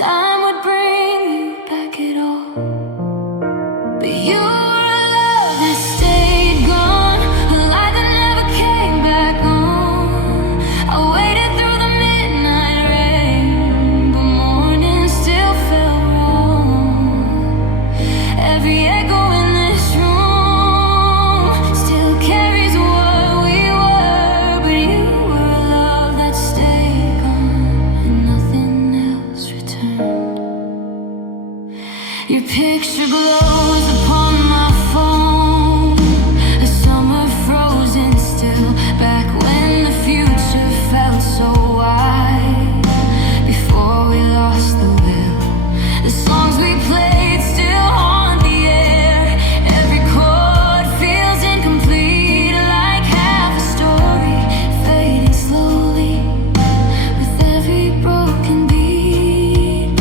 time would bring you back at all. But you were a love that stayed gone, a light that never came back on. I waited through the midnight rain, but morning still felt wrong. Every echo in this room still carries what we were. But you were a love that stayed gone, and nothing else returned. Your picture glows upon my phone, a summer frozen still, back when the future felt so wide. Before we lost the will, the songs we played still haunt the air. Every chord feels incomplete, like half a story fading slowly with every broken beat.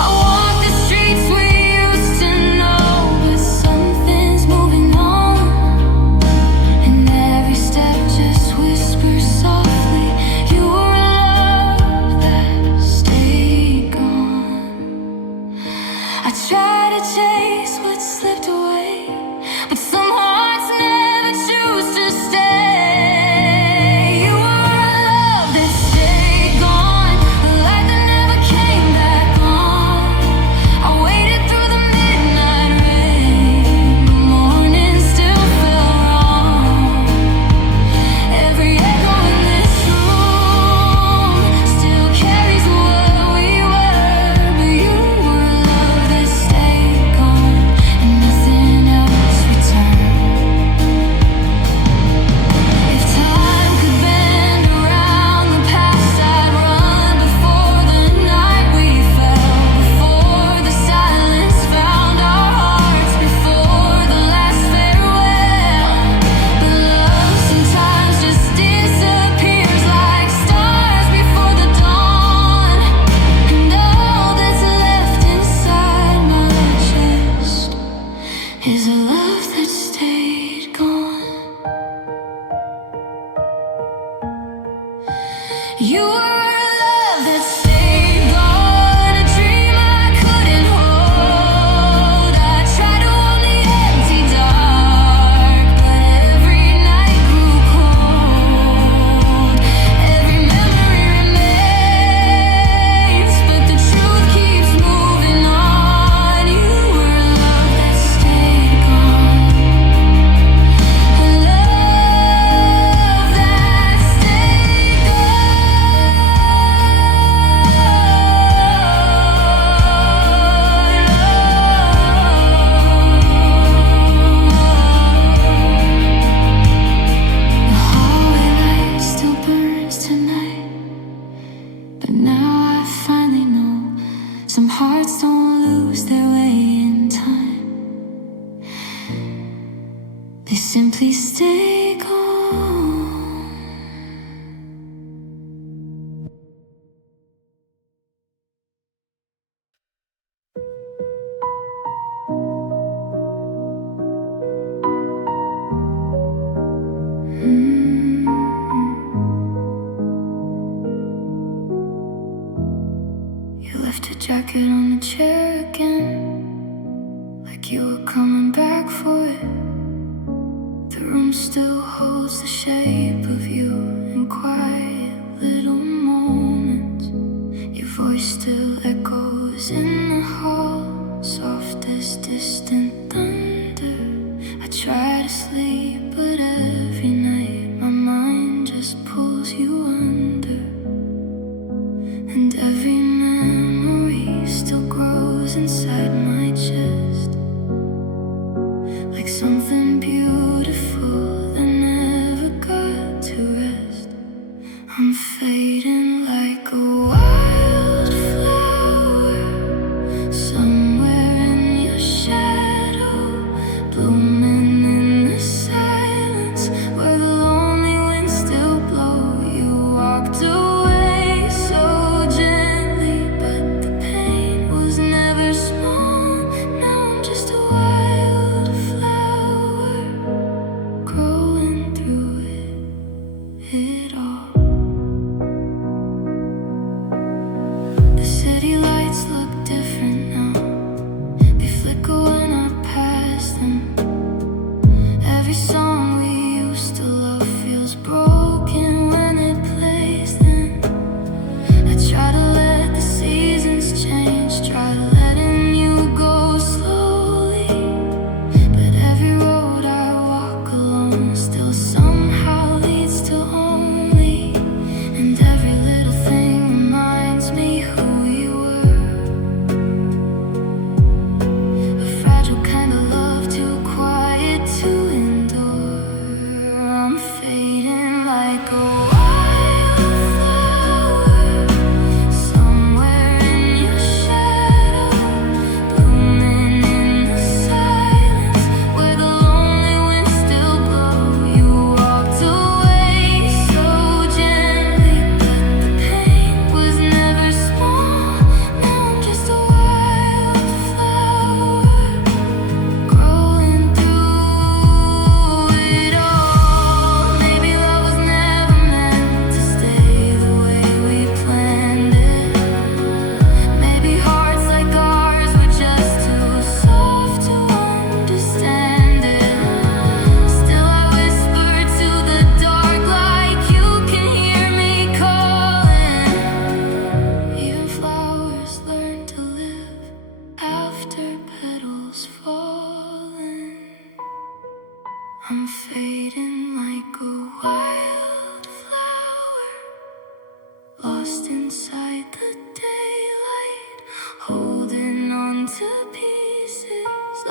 I walk the streets we used to know, but something's moving on, and every step just whispers softly. You were a love that stayed gone. I try to chase what slipped away, but some hearts never choose to stay. You were a love that stayed gone, a light that never came back on. I waited through the midnight rain, but morning still felt wrong. Every echo in this room still carries what we were. But you were a love that stayed gone, and nothing else returned. If time could bend around the past, I'd run before the night we fell, before the silence found our hearts, before the last farewell. But love sometimes just disappears like stars before the dawn, and all that's left inside my chest is a love that stayed gone. You were a love that stayed gone, a dream I couldn't hold. I tried to own the empty dark, but every night grew cold. Every memory remains, but the truth keeps moving on. You were a love that stayed gone, a love that stayed The hallway light still burns tonight, but now I finally know some hearts don't lose their way in time. They simply stay gone. You left your jacket on the chair again, like you were coming back for it. The room still holds the shape of you in quiet little moments. Your voice still echoes in the hall, soft as distant thunder. I try to sleep, but every night my mind just pulls you under, and every memory still grows inside my chest, like something beautiful that never got to rest.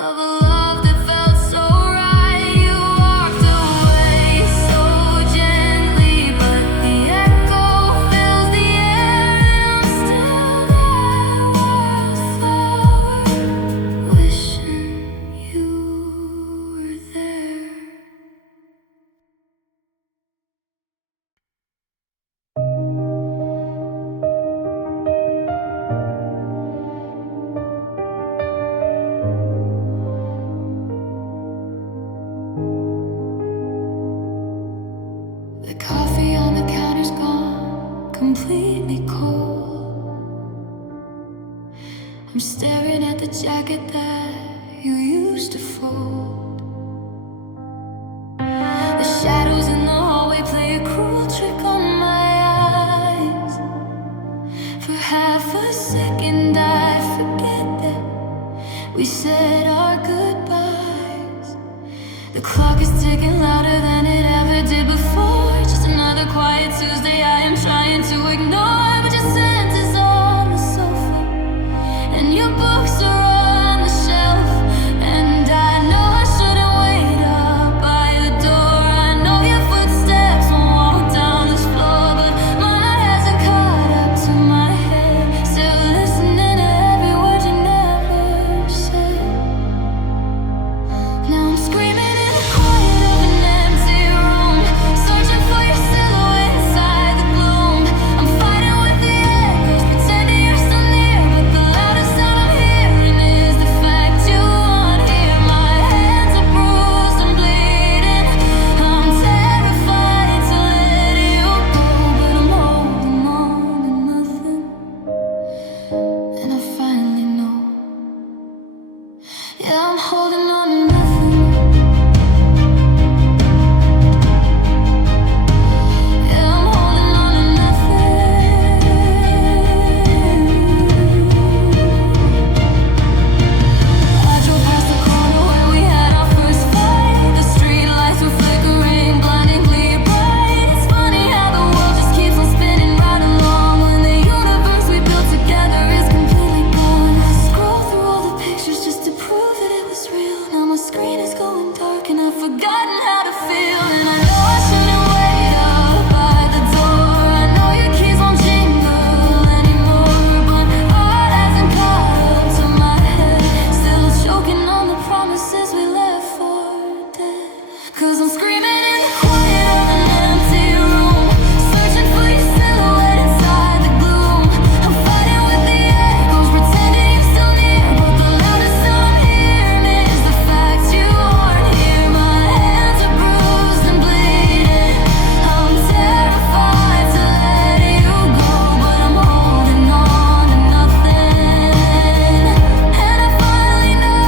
of a love that felt so right. You walked away so gently, but the echo fills the air, and I'm still there, wildflower, wishing you were there. The coffee on the counter's gone, completely cold. I'm staring at the jacket that you used to fold. The shadows in the hallway play a cruel trick on my eyes. For half a second I forget that we said our goodbyes. The clock is ticking louder than it ever did before. Just another quiet Tuesday I am trying to ignore. But your scent is on the sofa, and your books are on the shelf. And I know I shouldn't wait up by the door. I know your footsteps won't walk down this floor, but mine hasn't caught up to my head. Still listening to every word you never said. Now I'm screaming in the quiet of an empty room, searching for your silhouette inside the gloom. I'm fighting with the echoes, pretending you're still near, but the loudest sound I'm hearing is the fact you aren't here. My hands are bruised and bleeding. I'm terrified to let you go, but I'm holding on to nothing, and I finally know. Yeah, I'm holding on to nothing. Yeah, I'm holding on to nothing. I drove past the corner where we had our first fight. The street lights were flickering, blindingly bright. It's funny how the world just keeps on spinning right along when the universe we built together is completely gone. I scroll through all the pictures just to prove that it was real. Now my screen is going dark and I've forgotten how to feel. And I know I shouldn't wait up by the door. I know your keys won't jingle anymore, but heart hasn't caught up to my head. Still choking on the promises we left for dead. 'Cause I'm screaming in the quiet of an empty room, searching for your silhouette inside the gloom. I'm fighting with the echoes, pretending you're still near, but the loudest sound I'm hearing is the fact you aren't here. My hands are bruised and bleeding. I'm terrified to let you go, but I'm holding on to nothing. And I finally know,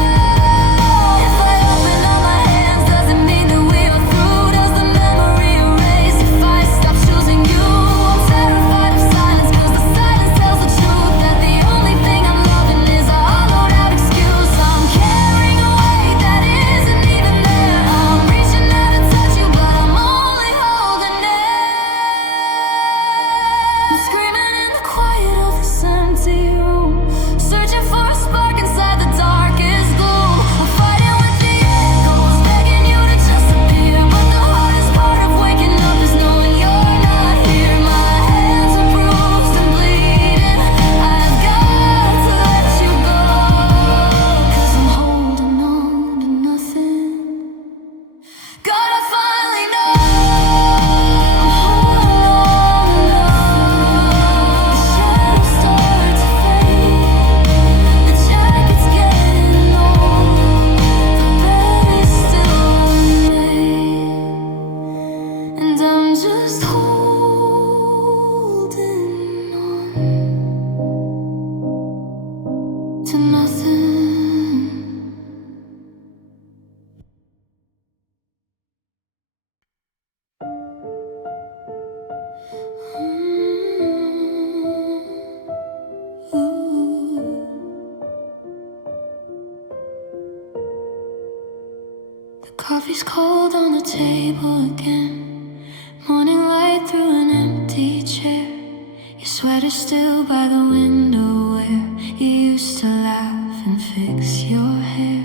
if I open up my hands, does it mean that we are through? Does the memory erase if I stop choosing you? I'm terrified of silence, 'cause the silence tells the truth that the only thing I'm loving is a hollowed out excuse. I'm carrying a weight that isn't even there. I'm reaching out to touch you, but I'm only holding it. I'm screaming in the quiet of this empty room, searching for a spark inside the darkest gloom. I'm fighting with the echoes, begging you to just appear, but the hardest part of waking up is knowing you're not here. My hands are bruised and bleeding. I've got to let you go, 'cause I'm holding on to nothing. God, I finally know I'm holding on to nothing. The shadows start to fade, the jacket's getting old, the bed is still unmade, and I'm just holding on to nothing. The coffee's cold on the table again. Morning light through an empty chair. Your sweater's still by the window where you used to laugh and fix your hair.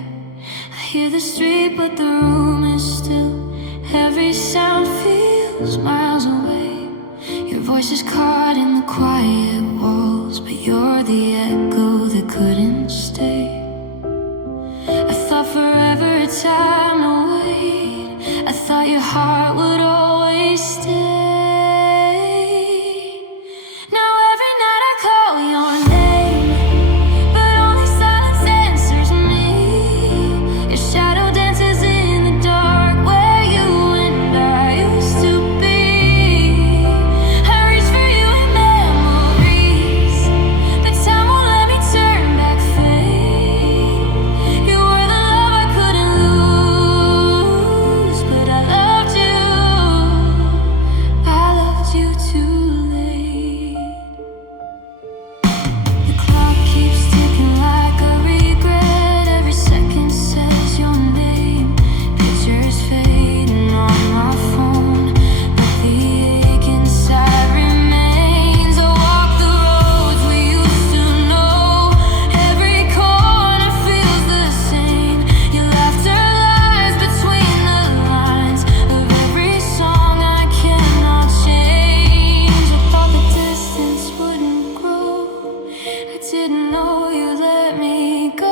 didn't know you let me go.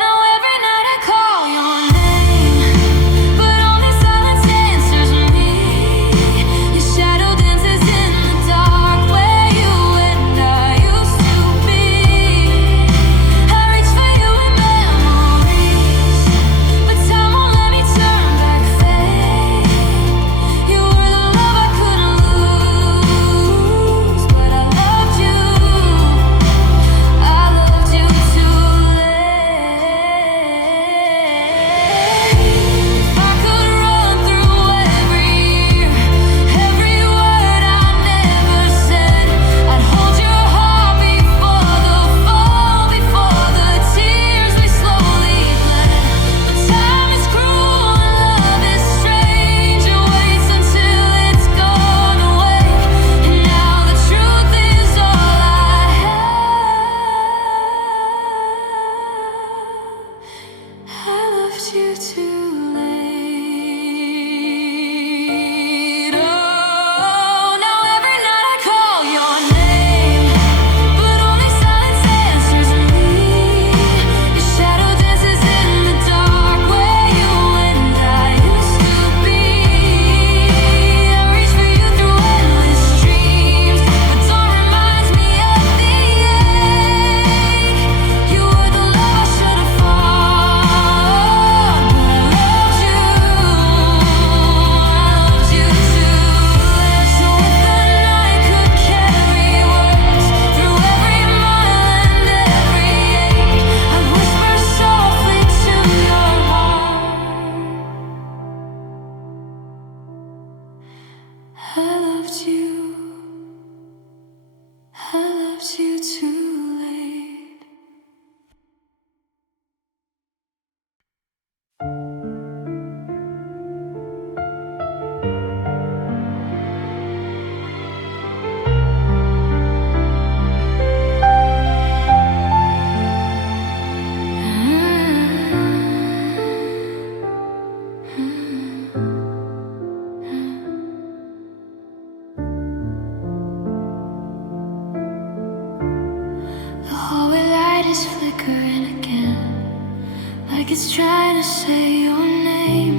Now every night I call your name, but only silence answers me. Your shadow dances in the dark where you and I used to be. I reach for you in memories, but time won't let me turn back fate. You were the love I couldn't lose, but I loved you too late. If I could run through every year, every word I never said, I'd hold your heart before the fall, before the tears we slowly bled. But time is cruel and love is strange, it waits until it's gone away. And now the truth is all I have. I loved you too late. Oh, now every night I call your name, but only silence answers me. Your shadow dances in the dark where you and I used to be. I reach for you through endless dreams, but dawn reminds me of the ache. You were the love I should have fought, but I loved you too late. So if the night could carry words through every mile and every ache, I'd whisper softly to your heart, I loved you too late. The hallway light is flickering again, like it's trying to say your name.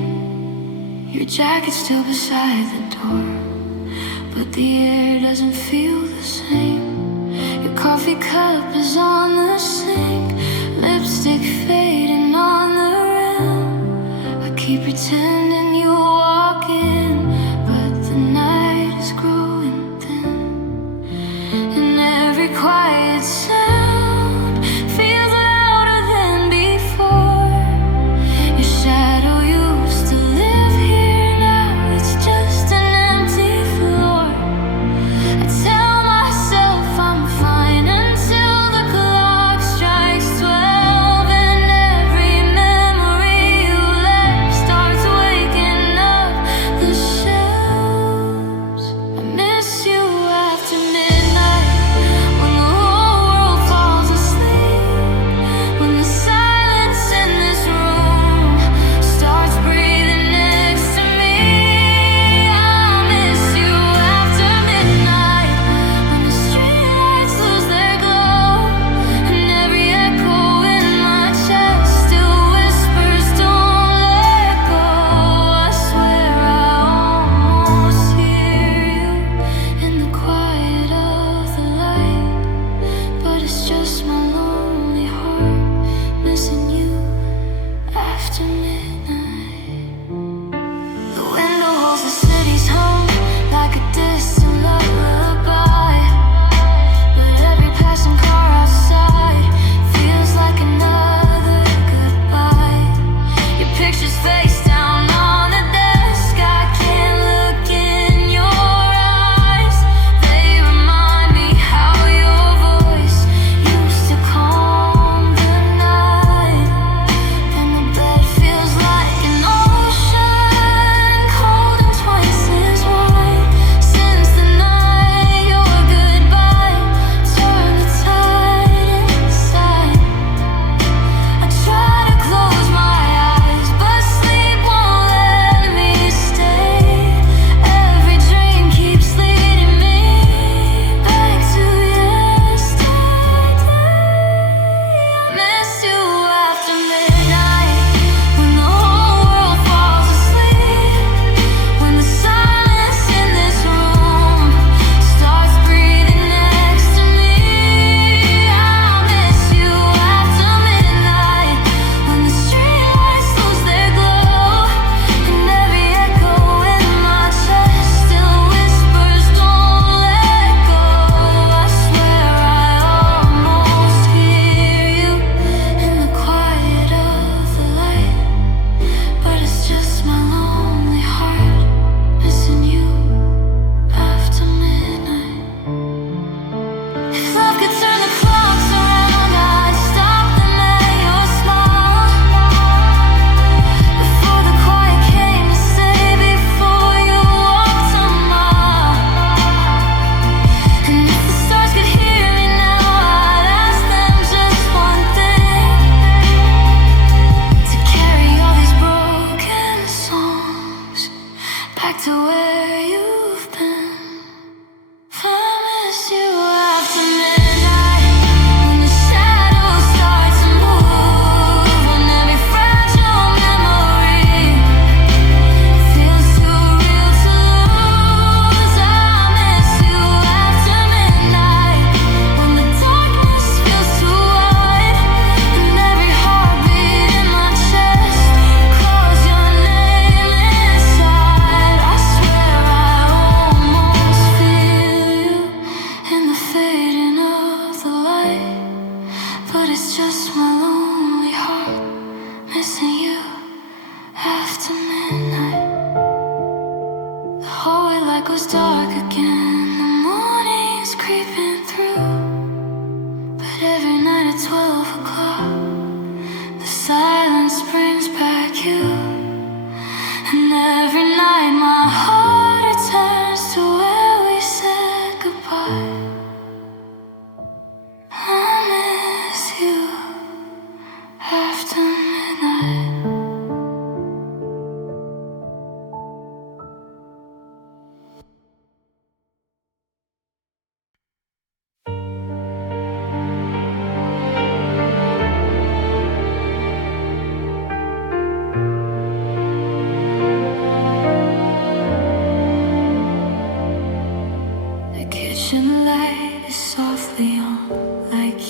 Your jacket's still beside the door, but the air doesn't feel the same. Your coffee cup is on the sink, lipstick fading on the rim. I keep pretending you walk in, but the night is growing thin, and every quiet sound feels louder than before. Your shadow used to live here, now it's just an empty floor. I tell myself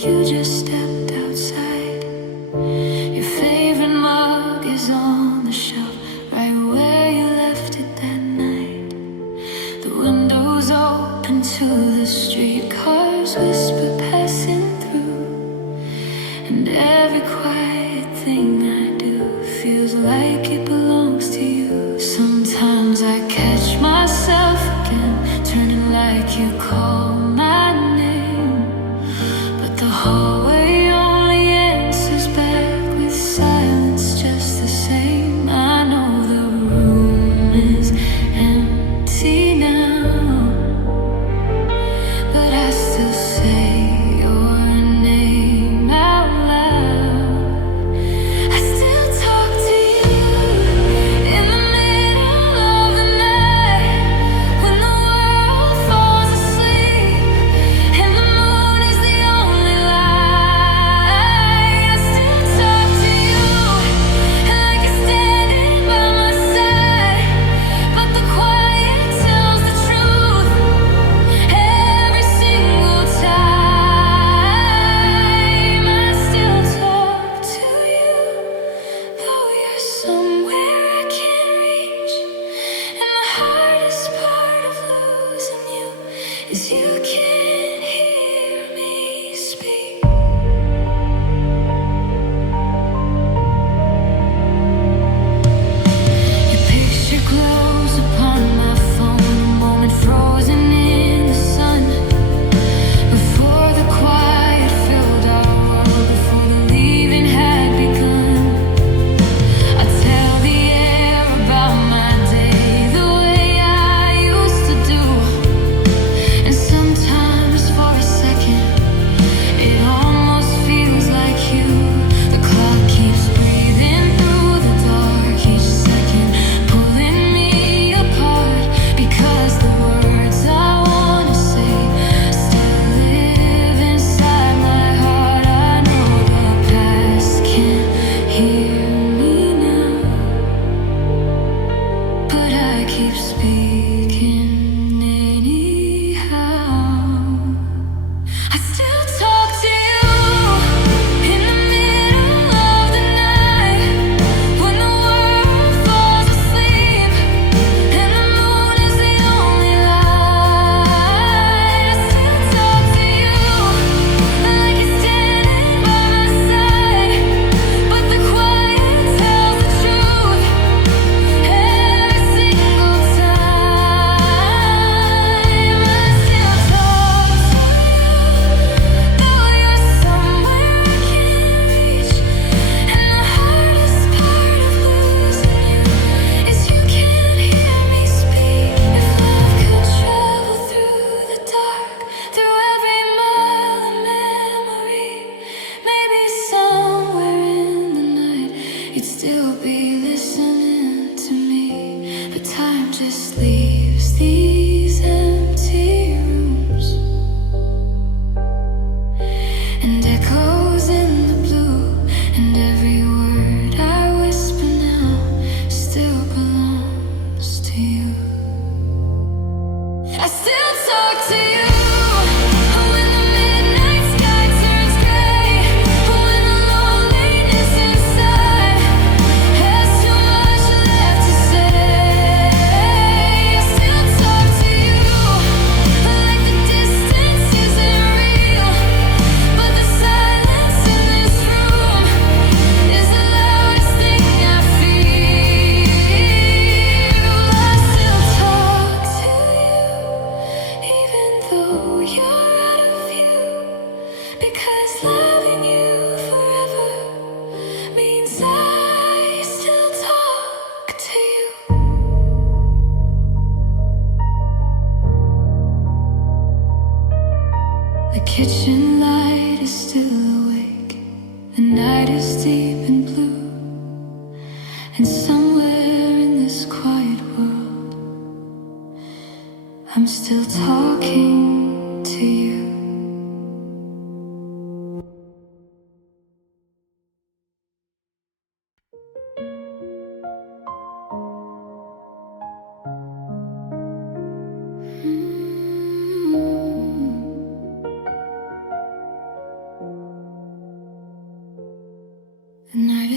you just stepped outside. Your favorite mug is on the shelf, right where you left it that night. The window's open to the street, cars whisper passing through, and every quiet thing I do feels like it belongs to you. Sometimes I catch myself again, turning like you call my name, but the hallway only answers back with silence just the same. I know the room is empty now, but I still say your name out loud. I still talk to you in the middle of the night, when the world falls asleep and the moon is the only light. I still talk to you like you're standing by my side, but the quiet tells the truth every single time. I still talk to you, though you're somewhere I can't reach. And the hardest part of losing you is you can't hear me speak. Your picture glows upon my phone, a moment frozen in the sun. Before the quiet filled our world, before the leaving had begun, I tell the air about my day the way I used to do. And sometimes for a second, it almost feels like you. The clock keeps breathing through the dark, each second pulling me apart, because the words I wanna say still live inside my heart. I know the past can't hear me now, but I keep speaking anyhow. I still talk to you in the middle of the night, when the world falls asleep and the moon is the only light. I still talk to you like you're standing by my side, but the quiet tells the truth every single time. I still talk to you, though you're somewhere I can't reach. And the hardest part of losing you is you can't hear me speak. If love could travel through the dark, through every mile of memory, maybe somewhere in the night you'd still be listening to me. But time just leaves these empty rooms and echoes in the blue, and every word I whisper now still belongs to you. I still talk to you when the midnight sky turns gray, when the loneliness inside has too much left to say. I still talk to you like the distance isn't real, but the silence in this room is the loudest thing I feel. I still talk to you, even though you're out of view, because loving you forever means I still talk to you. The kitchen light is still awake, the night is deep and blue, and somewhere in this quiet world, I'm still talking to you.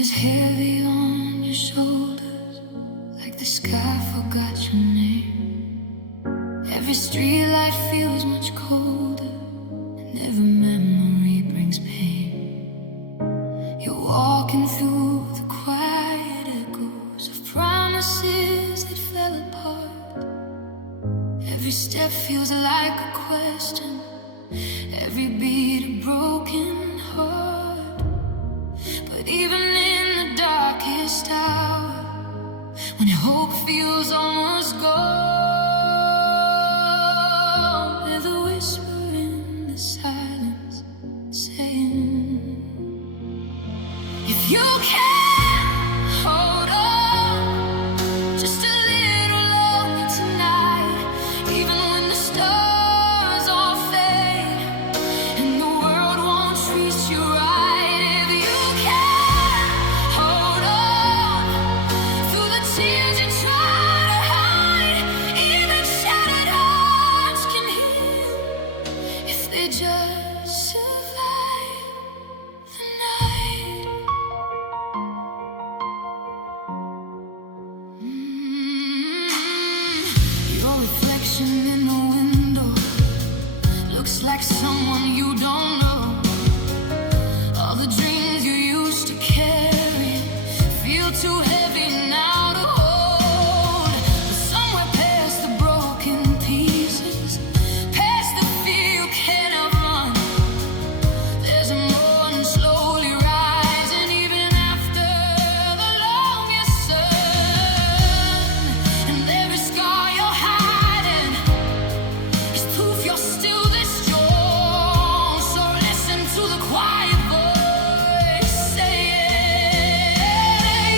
is heavy on your shoulders, like the sky forgot your name. Every street light feels much colder, and every memory brings pain. You're walking through the quiet echoes of promises that fell apart. Every step feels like a question, every beat a broken heart. But even in the darkest hour, when hope feels almost gone, there's a whisper in the silence saying, if you can hold on just a little longer tonight, even when the stars all fade and the world won't treat you right, if you can hold on through the tears you try to hide, even shattered hearts can heal if they just survive the night. Your reflection in the window looks like someone you don't know. All the dreams you used to carry feel too heavy now to hold. But somewhere past the broken pieces, past the fear you cannot run, there's a morning slowly rising even after the longest sun. And every scar you're hiding is proof you're still this strong. So listen to the quiet voice saying,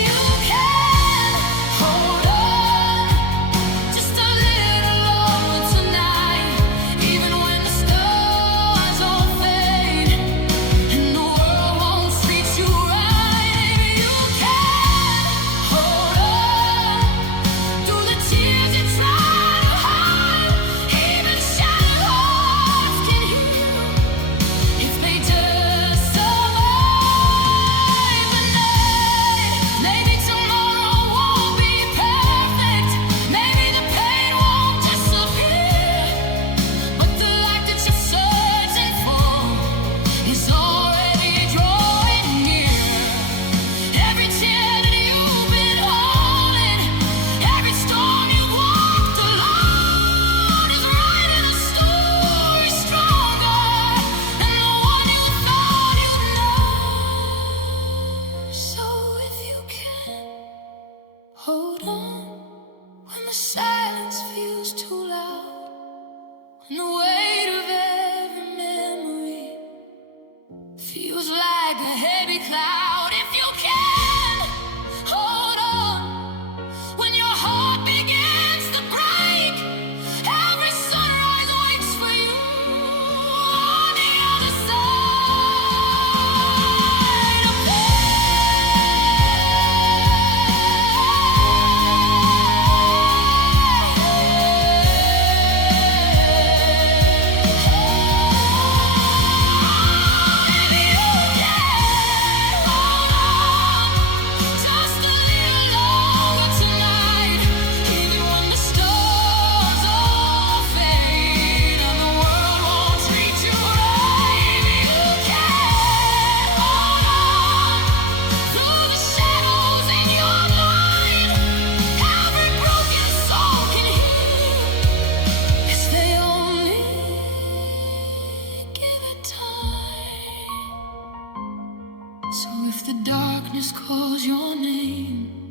you can hold on just a little longer tonight, even when the stars all fade and the world won't treat you right. You can hold on through the tears you try to hide, even shattered hearts can heal if they just survive the night. Maybe tomorrow won't be perfect, maybe the pain won't disappear, but the light that you're searching for is already drawing near. Every tear that you've been holding, every storm you walked alone is writing a story stronger than the one you thought you'd know. So if you can hold on when the silence feels too loud, when the weight of every memory feels like a heavy cloud, if you can hold on when your heart begins to break, every sunrise waits for you on the other side of just a little longer tonight, even when the stars all fade and the world won't treat you right. You can hold on through the shadows in your mind. Every broken soul can heal if they only give it time. So if the darkness calls your name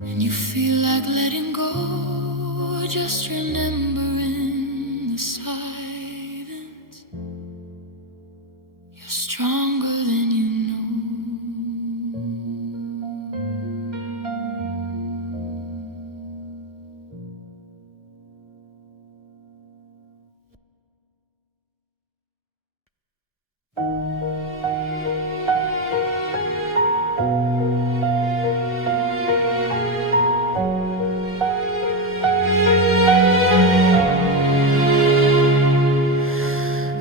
and you feel like letting go, just remember in the silence, you're stronger than you know.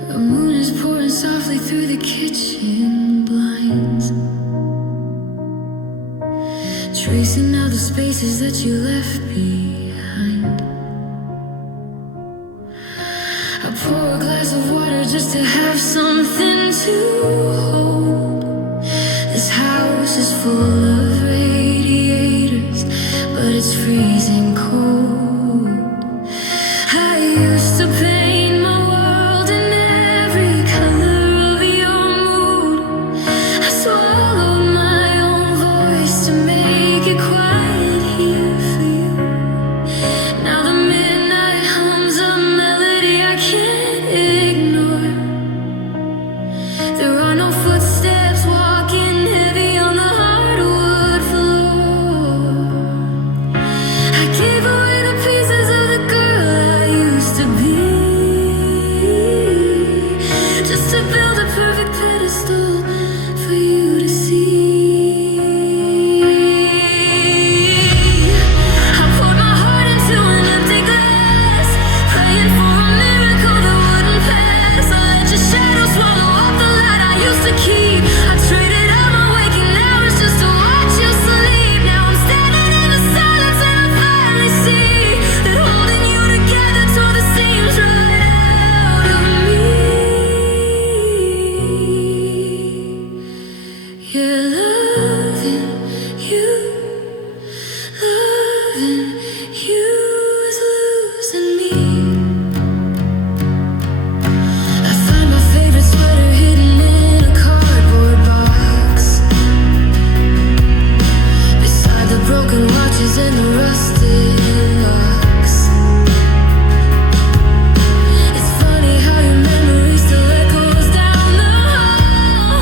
The moon is pouring softly through the kitchen blinds. Tracing out the spaces that you left behind. I pour a glass of water just to have something to hold. This house is full of radiators, but it's freezing cold. I used to paint my world in every color of your mood. I swallowed my own voice to make it quiet here for you. Now the midnight hums a melody I can't ignore. There are no footsteps walking heavy on the hardwood floor. I gave away the pieces of the girl I used to be, just to build a perfect pedestal for you to see. I poured my heart into an empty glass, praying for a miracle that wouldn't pass. I let your shadow swallow up the light I used to keep. I traded all my waking hours just to watch you sleep. Now I'm standing in the silence and I finally see that holding you together tore the seams right out of me. Yeah, loving you is losing me. I find my favorite sweater hidden in a cardboard box, beside the broken watches and the rusted locks. It's funny how your memory still echoes down the hall.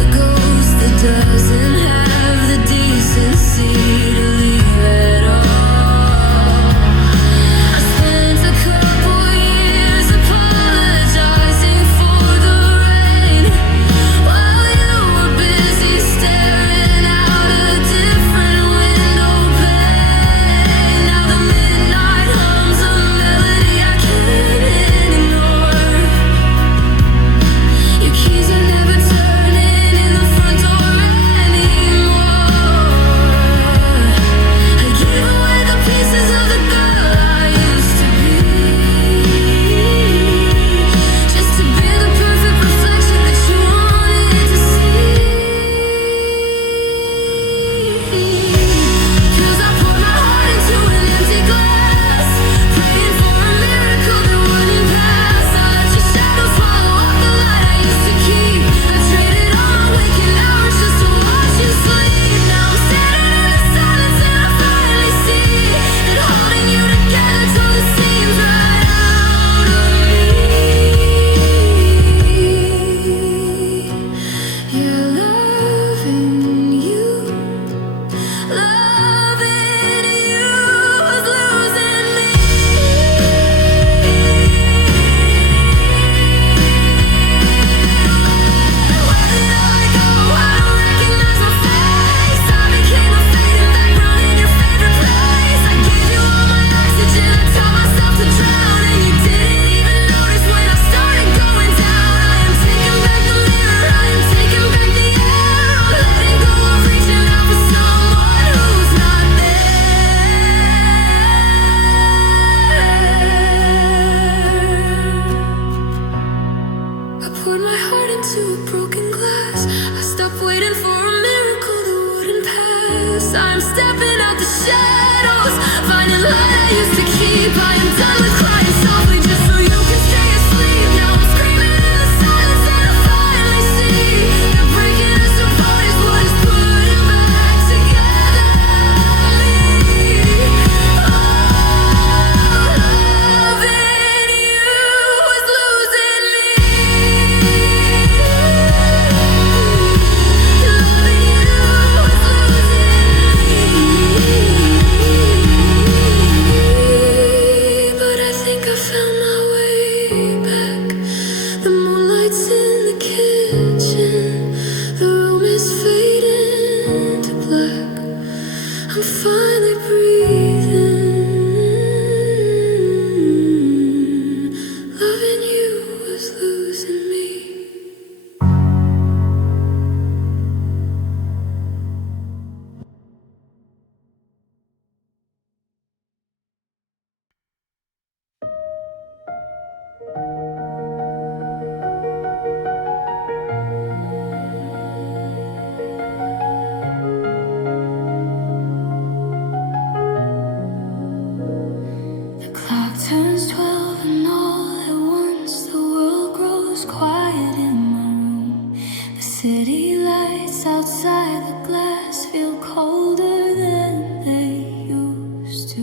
A ghost that doesn't have the decency to leave at all. I spent a couple years apologizing for the rain, while you were busy staring out a different window pane. Now the midnight hums a melody I can't ignore. Your keys are never turning in the front door anymore. I gave away the pieces of the girl I used to be, just to be the perfect reflection that you wanted to see. 'Cause I poured my heart into an empty glass, praying for a miracle that wouldn't pass. I let your shadow swallow up the light I used to keep. I traded all my waking hours just to watch you sleep. Now I'm standing in the silence and I finally see that holding you together tore the seams right out of me. Yeah, loving you was losing me. Where did I go? I don't recognize my face. I became a fading background in your favorite place. I gave you all my oxygen. I taught myself to drown, and you didn't even notice when I started going down. I am taking back the mirror. I am taking back the air. I'm letting go of reaching out for someone who's not there. I poured my heart into a broken glass. I stopped waiting for a miracle that wouldn't pass. I'm stepping out the shadows, finding light I used to keep. I am done with crying softly just so you can stay asleep. Now I'm screaming in the silence and I finally see that breaking us apart is what is putting back together me. Loving you was losing me. Loving you was losing me. But I think I found my way. outside the glass feel colder than they used to.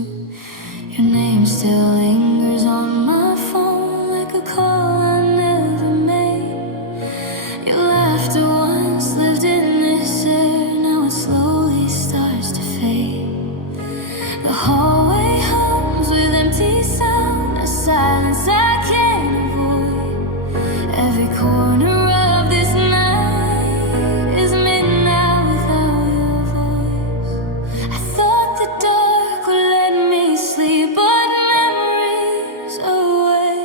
Your name still lingers on my phone like a call I never made. Your laughter once lived in this air, now it slowly starts to fade. The hallway hums with empty sound, a silence I can't avoid. Every corner of this night is midnight without your voice. I thought the dark would let me sleep, but memories away.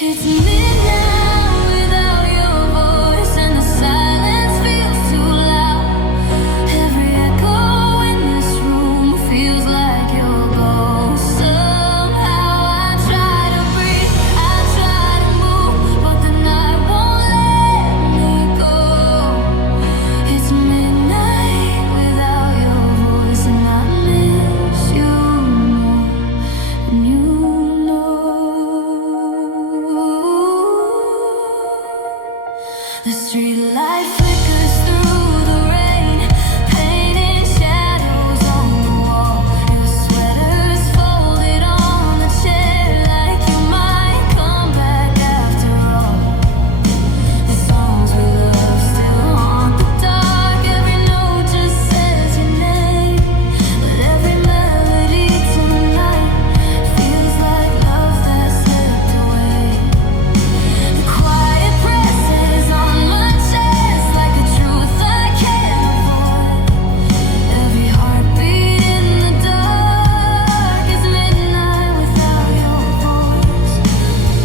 It's midnight without your voice, and the silence feels too loud. Every echo in this room feels like your ghost. Somehow I try to breathe, I try to move, but the night won't let me go. It's midnight without your voice, and I miss you more than you know. The street light flickers through the rain, painting shadows on the wall. Your sweater's folded on the chair like you might come back after all. The songs we love still haunt the dark. Every note just says your name, but every melody tonight feels like love that slipped away. The quiet presses on my chest like a truth I can't avoid. Every heartbeat in the dark is midnight without your voice.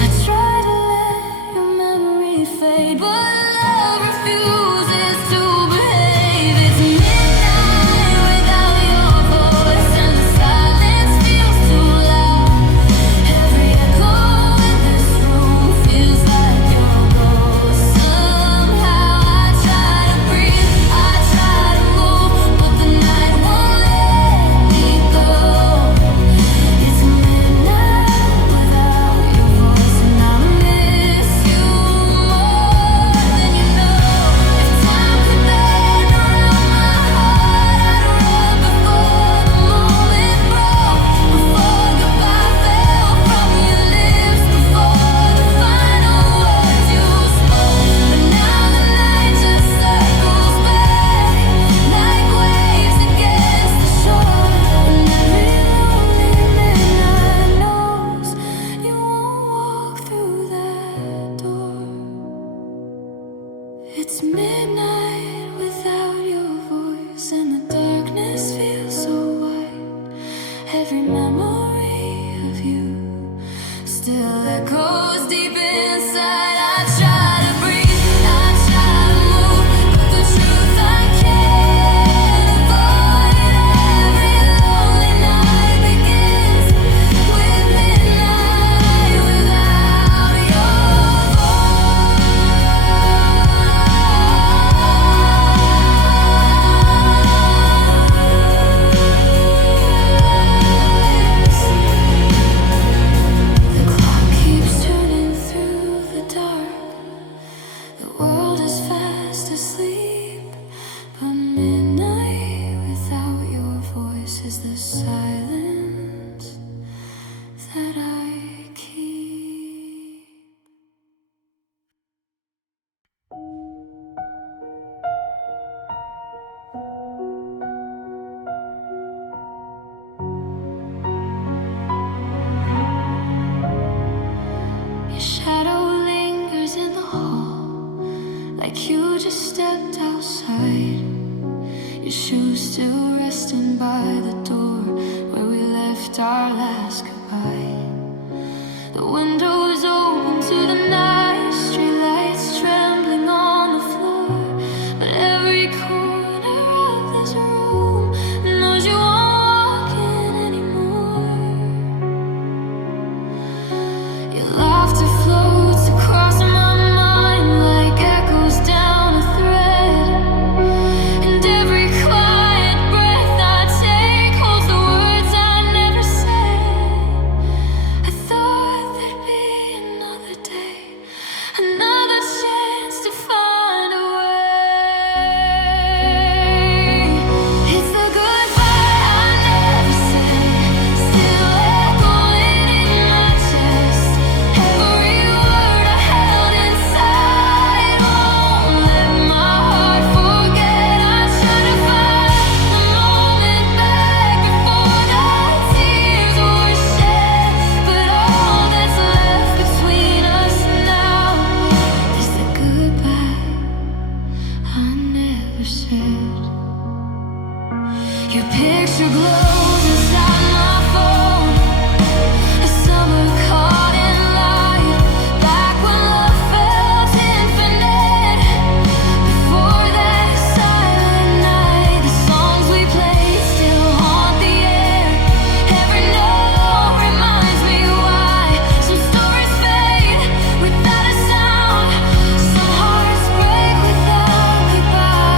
I try to let your memory fade, but love refuses to behave. It's midnight without your voice, and the silence feels too loud. Every echo in this room feels like your ghost. Somehow I try to breathe, I try to move, but the night won't let me go. It's midnight without your voice, and I miss you more than you know. If time could bend around my heart, I'd run before the moment broke, before goodbye fell from your lips, before the final words you spoke. But now the night just circles back like waves against the shore, and every lonely midnight knows you won't walk through that door. It's midnight without your voice, and the darkness feels so white. Every memory of you still echoes deep inside. I try to breathe, I try to move, but the truth I can't avoid. Every lonely night begins with midnight without your voice. The clock keeps turning through the dark. The world is fast asleep, but midnight without your voice is the silence that I keep. Your shadow lingers in the hall, like you just stepped outside. Your shoes still resting by the door where we left our last goodbye. The window is open to the night, street lights trembling on the floor, but every corner of this room knows you won't walk in anymore. Your laughter floats across my mind like echoes down a thread, and every quiet breath I take holds the words I never said. future glows inside my phone. A summer caught in light, back when love felt infinite. Before that silent night, the songs we played still haunt the air. Every note reminds me why some stories fade without a sound. Some hearts break without goodbye.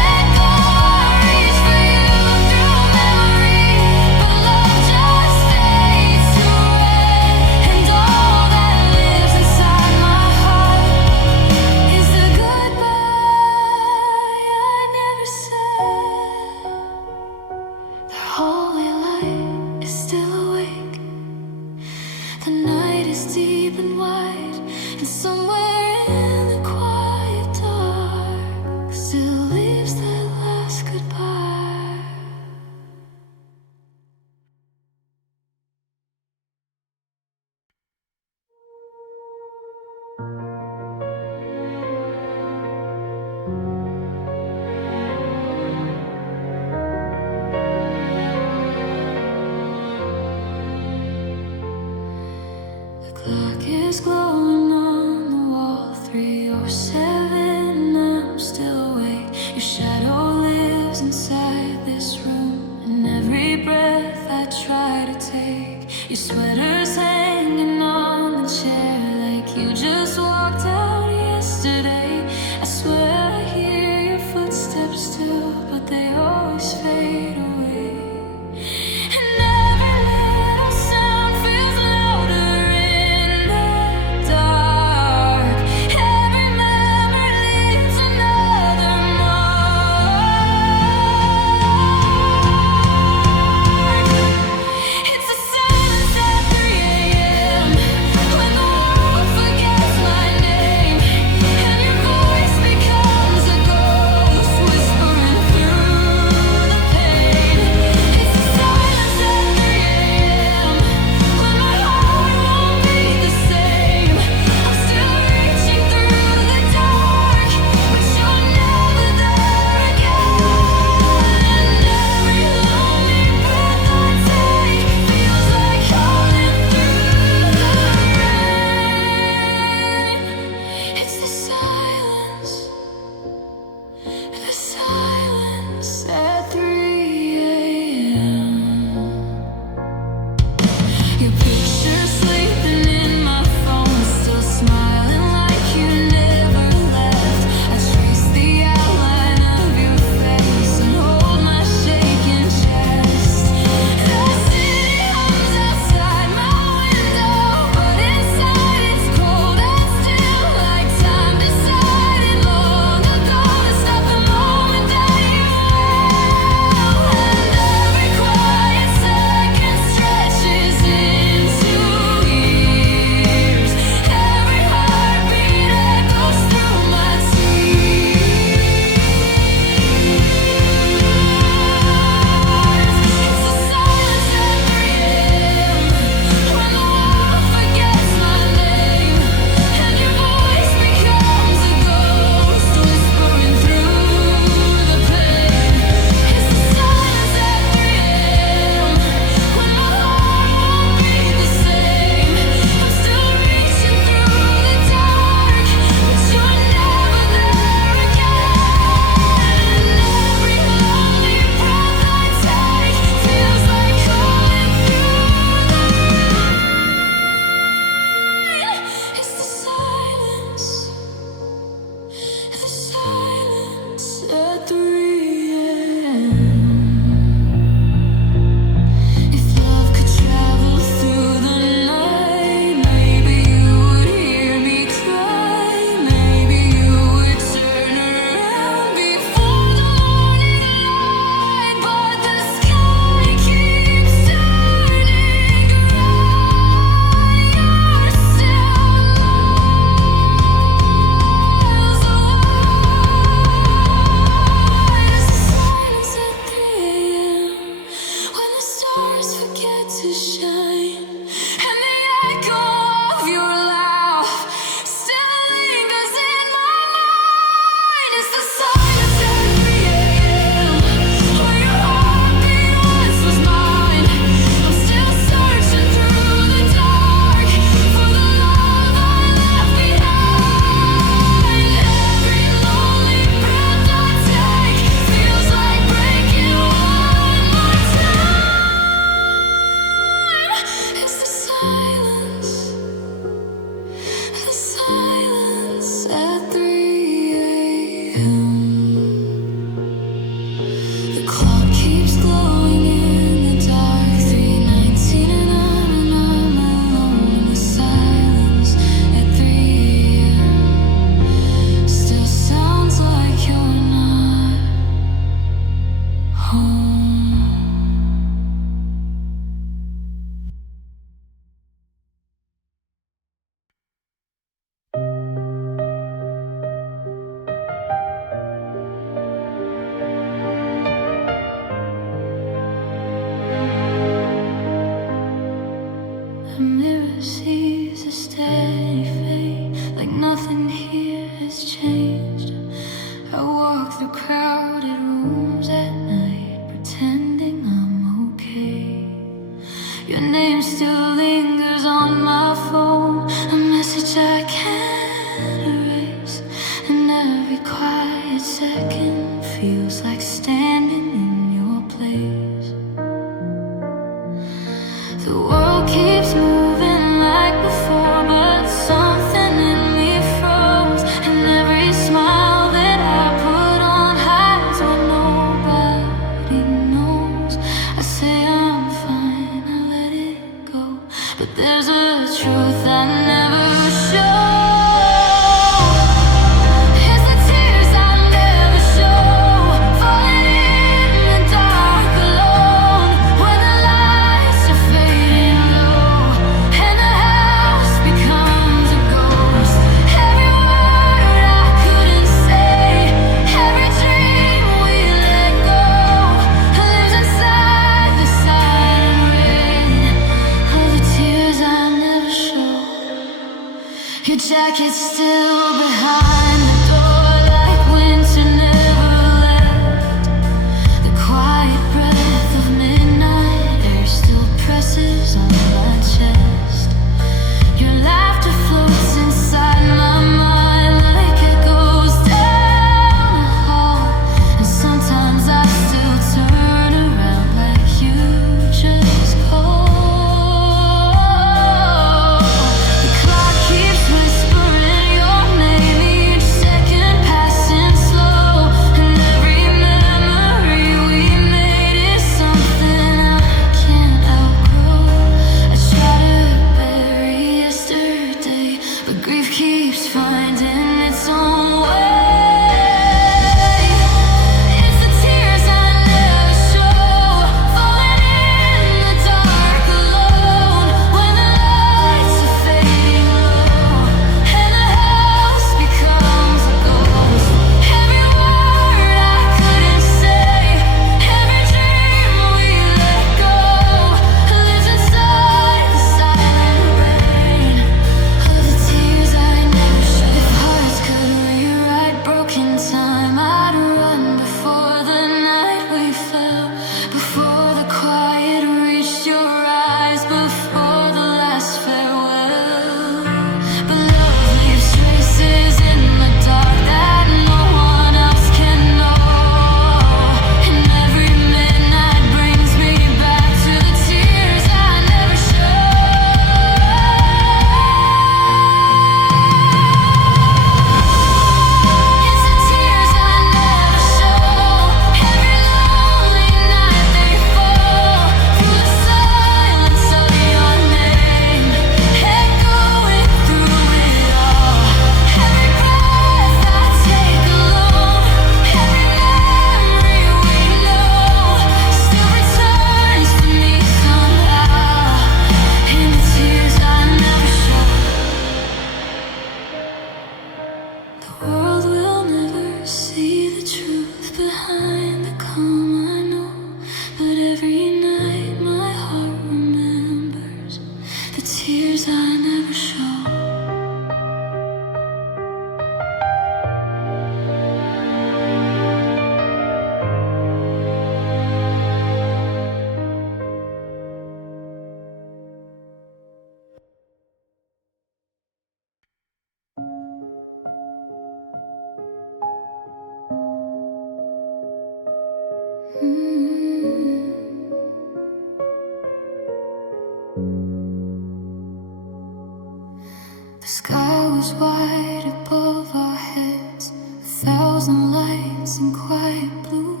sky was wide above our heads, 1,000 lights in quiet blue.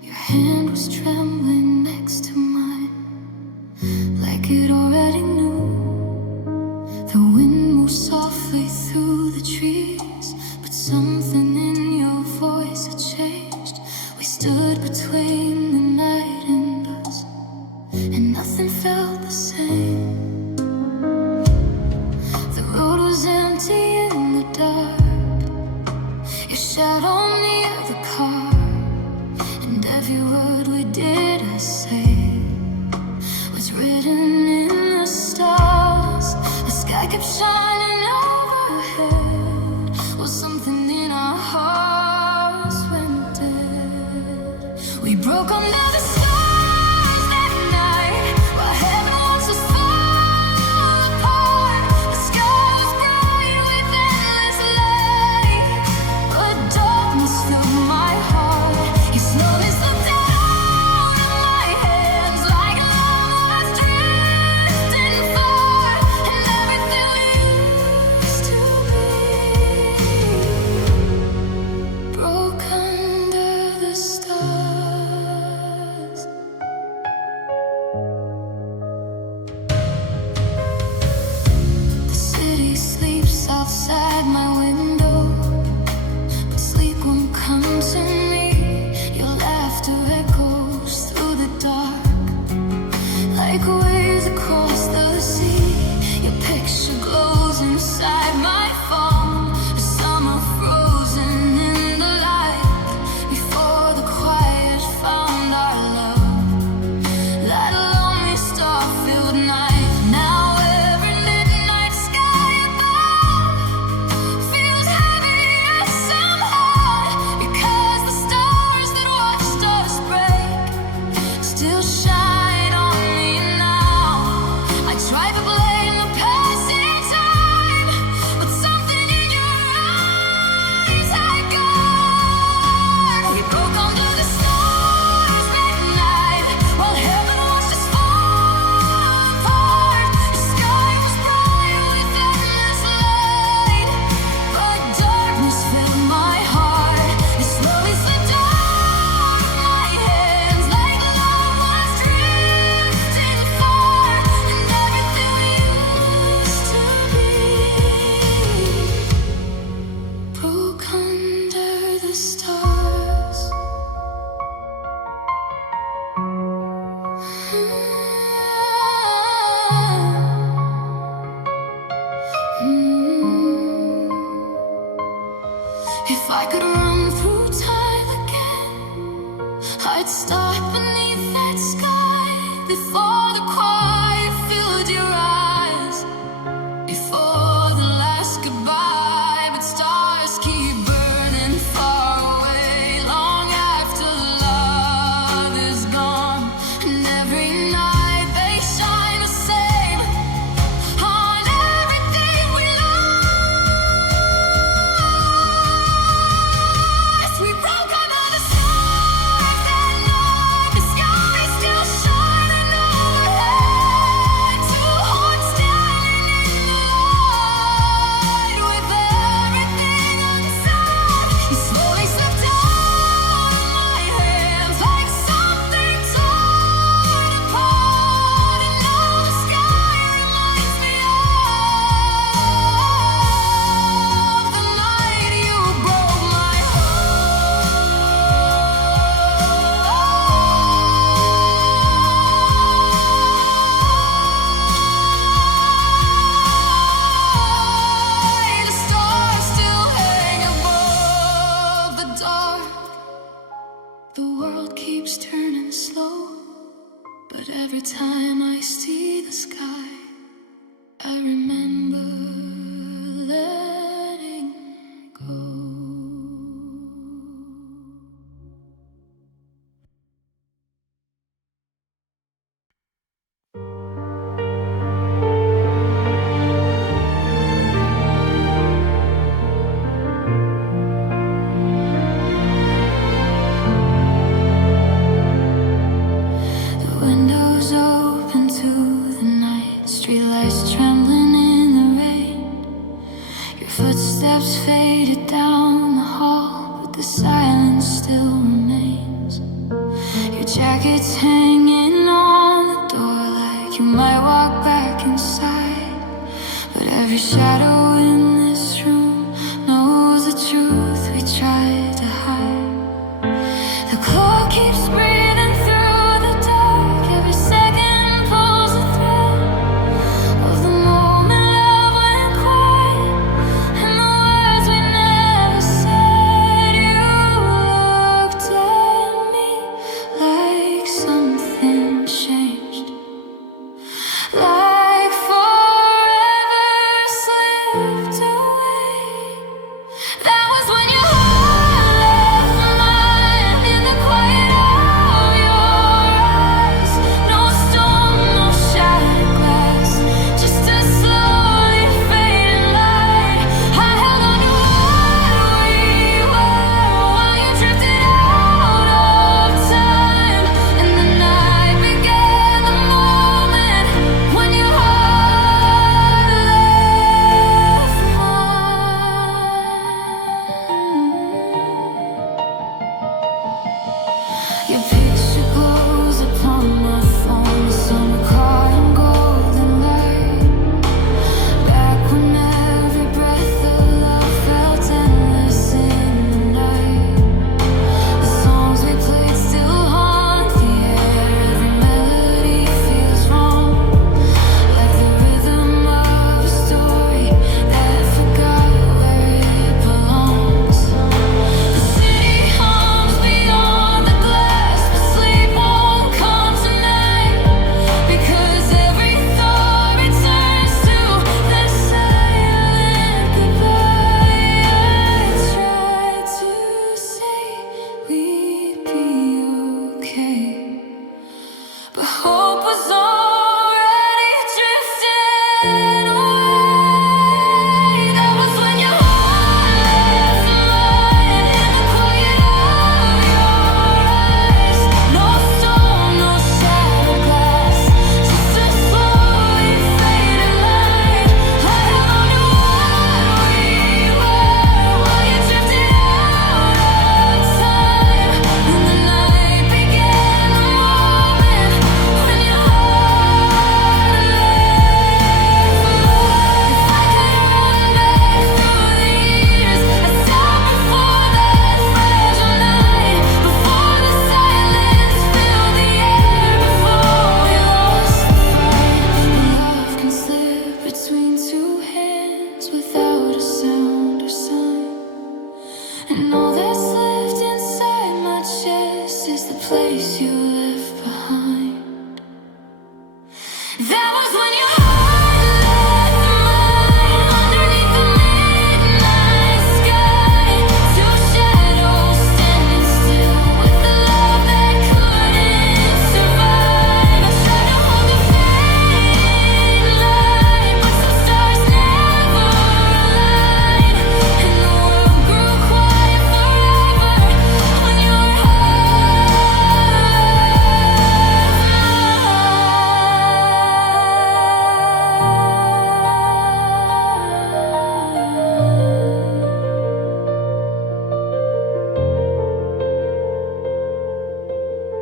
Your hand was trembling next to mine, like it already knew. The wind moved softly through the trees, but something in your voice had changed. We stood between the night and us, and nothing felt the same. The road was empty in the dark, your shadow near the car, and every word we didn't say was written in the stars. The sky kept shining overhead, while something in our hearts went dead. We broke under the stars that night, while heaven watched us fall apart. The sky was bright with endless light, but darkness filled my heart. You slowly slipped down in my hands, like love was drifting far, and everything we used to be broke under the stars. The city sleeps outside my window, but sleep won't come to me. Your laughter echoes through the dark, like waves across the sea. Your picture glows inside my phone, the summer frozen in the light, before the quiet found our love. That lonely star-filled night. Now every midnight sky above feels heavier somehow, because the stars that watched us break still shine on me now. I try to blame the passing time, but something in your eyes had gone. We broke under the stars midnight, while heaven watched us fall apart. The sky was bright with endless light, but darkness filled my heart. It slowly slipped down my hands, like love was drifting far, and everything we used to be broke under the stars. If I could run through time again, I'd start beneath that sky, before the quiet filled your eyes, before the last goodbye. But stars keep burning far away, long after love is gone, and every night they shine the same on everything we lost. We broke under the stars that night, the sky still shining overhead, two hearts standing in the light, with everything inside. You slowly slipped down my hands, like something torn apart, and now the sky reminds me of the night you broke my heart. The stars still hang above the dark. The world keeps turning slow, but every time I see the sky, I remember letting go. The windows open to the night. Your jacket's hanging on the door like you might walk back inside. But every shadow in this room knows the truth we tried to hide. The clock keeps breathing through the dark. Every second pulls a thread of the moment love went quiet and the words we never said. You looked at me like something changed, like forever slipped away. That was when your heart left mine in the quiet of your eyes. No storm, no shattered glass, just a slowly fading light. I held on to what we were while you drifted out of time. And the night began the moment when your heart left mine. Your picture glows upon my phone, the summer car in golden light. Back when every breath of love felt endless in the night. The songs we played still haunt the air. Every melody feels wrong, like the rhythm of a story that forgot where it belongs. The city hums beyond the glass, but sleep won't come tonight, because every thought returns to the silent goodbye. I tried to say we'd be okay, but hope was already drifting away. That was when your heart left mine in the quiet of your eyes. No storm, no shattered glass, just a slowly fading light. I held on to what we were while you drifted out of time. And the night began the moment when your heart left mine. If I could run back through the years, I'd stop before that fragile night, before the silence filled the air, before we lost the fight. Love can slip between two hands without a sound or sign. And all that's left inside my chest is the place you left behind. That was when your heart left mine underneath the midnight sky. Two shadows standing still with the love that couldn't survive. I tried to hold the fading light, but some stars never aligned, and the world grew quiet forever when your heart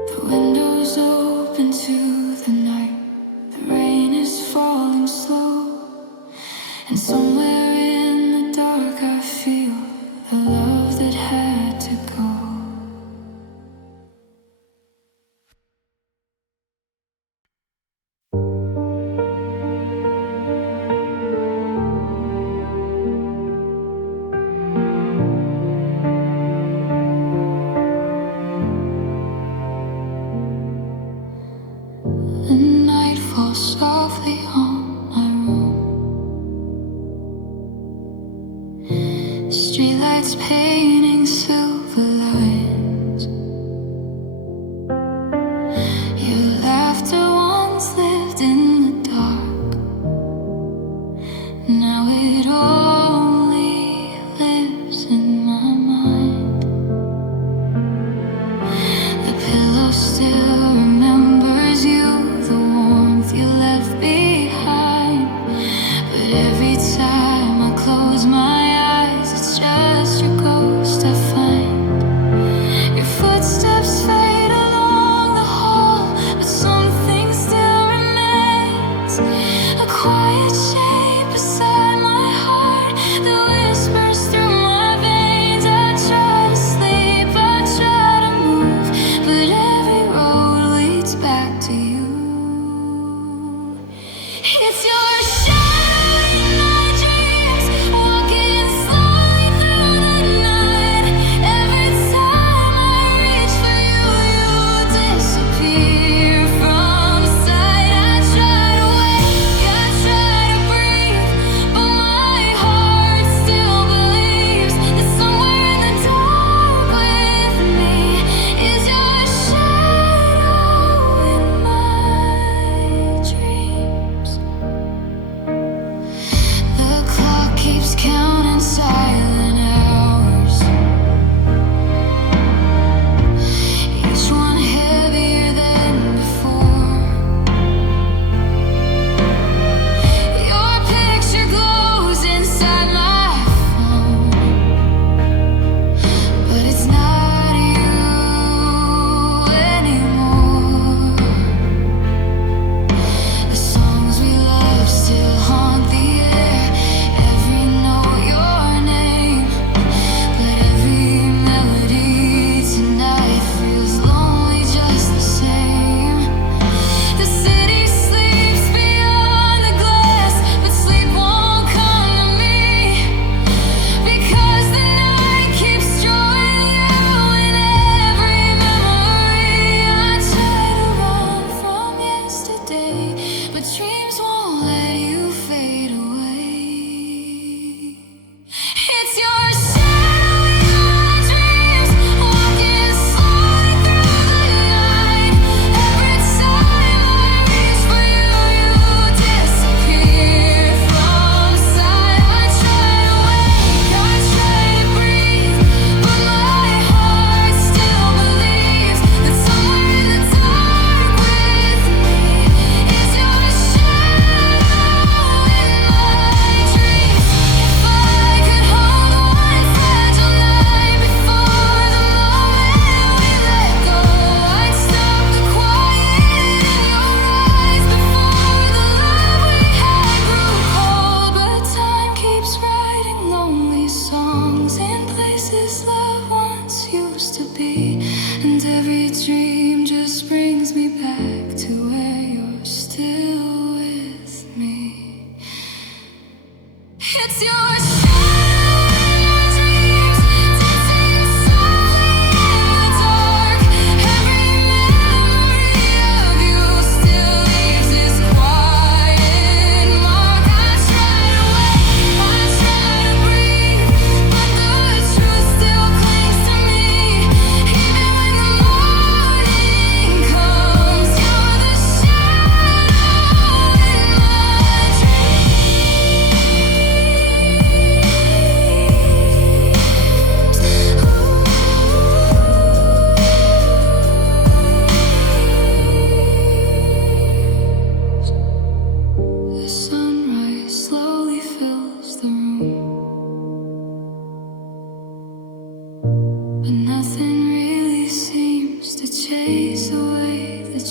The window's open to the night. The rain is falling slow, and somewhere in the dark I feel the love that had to go.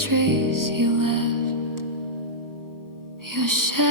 trace you left. Your shadow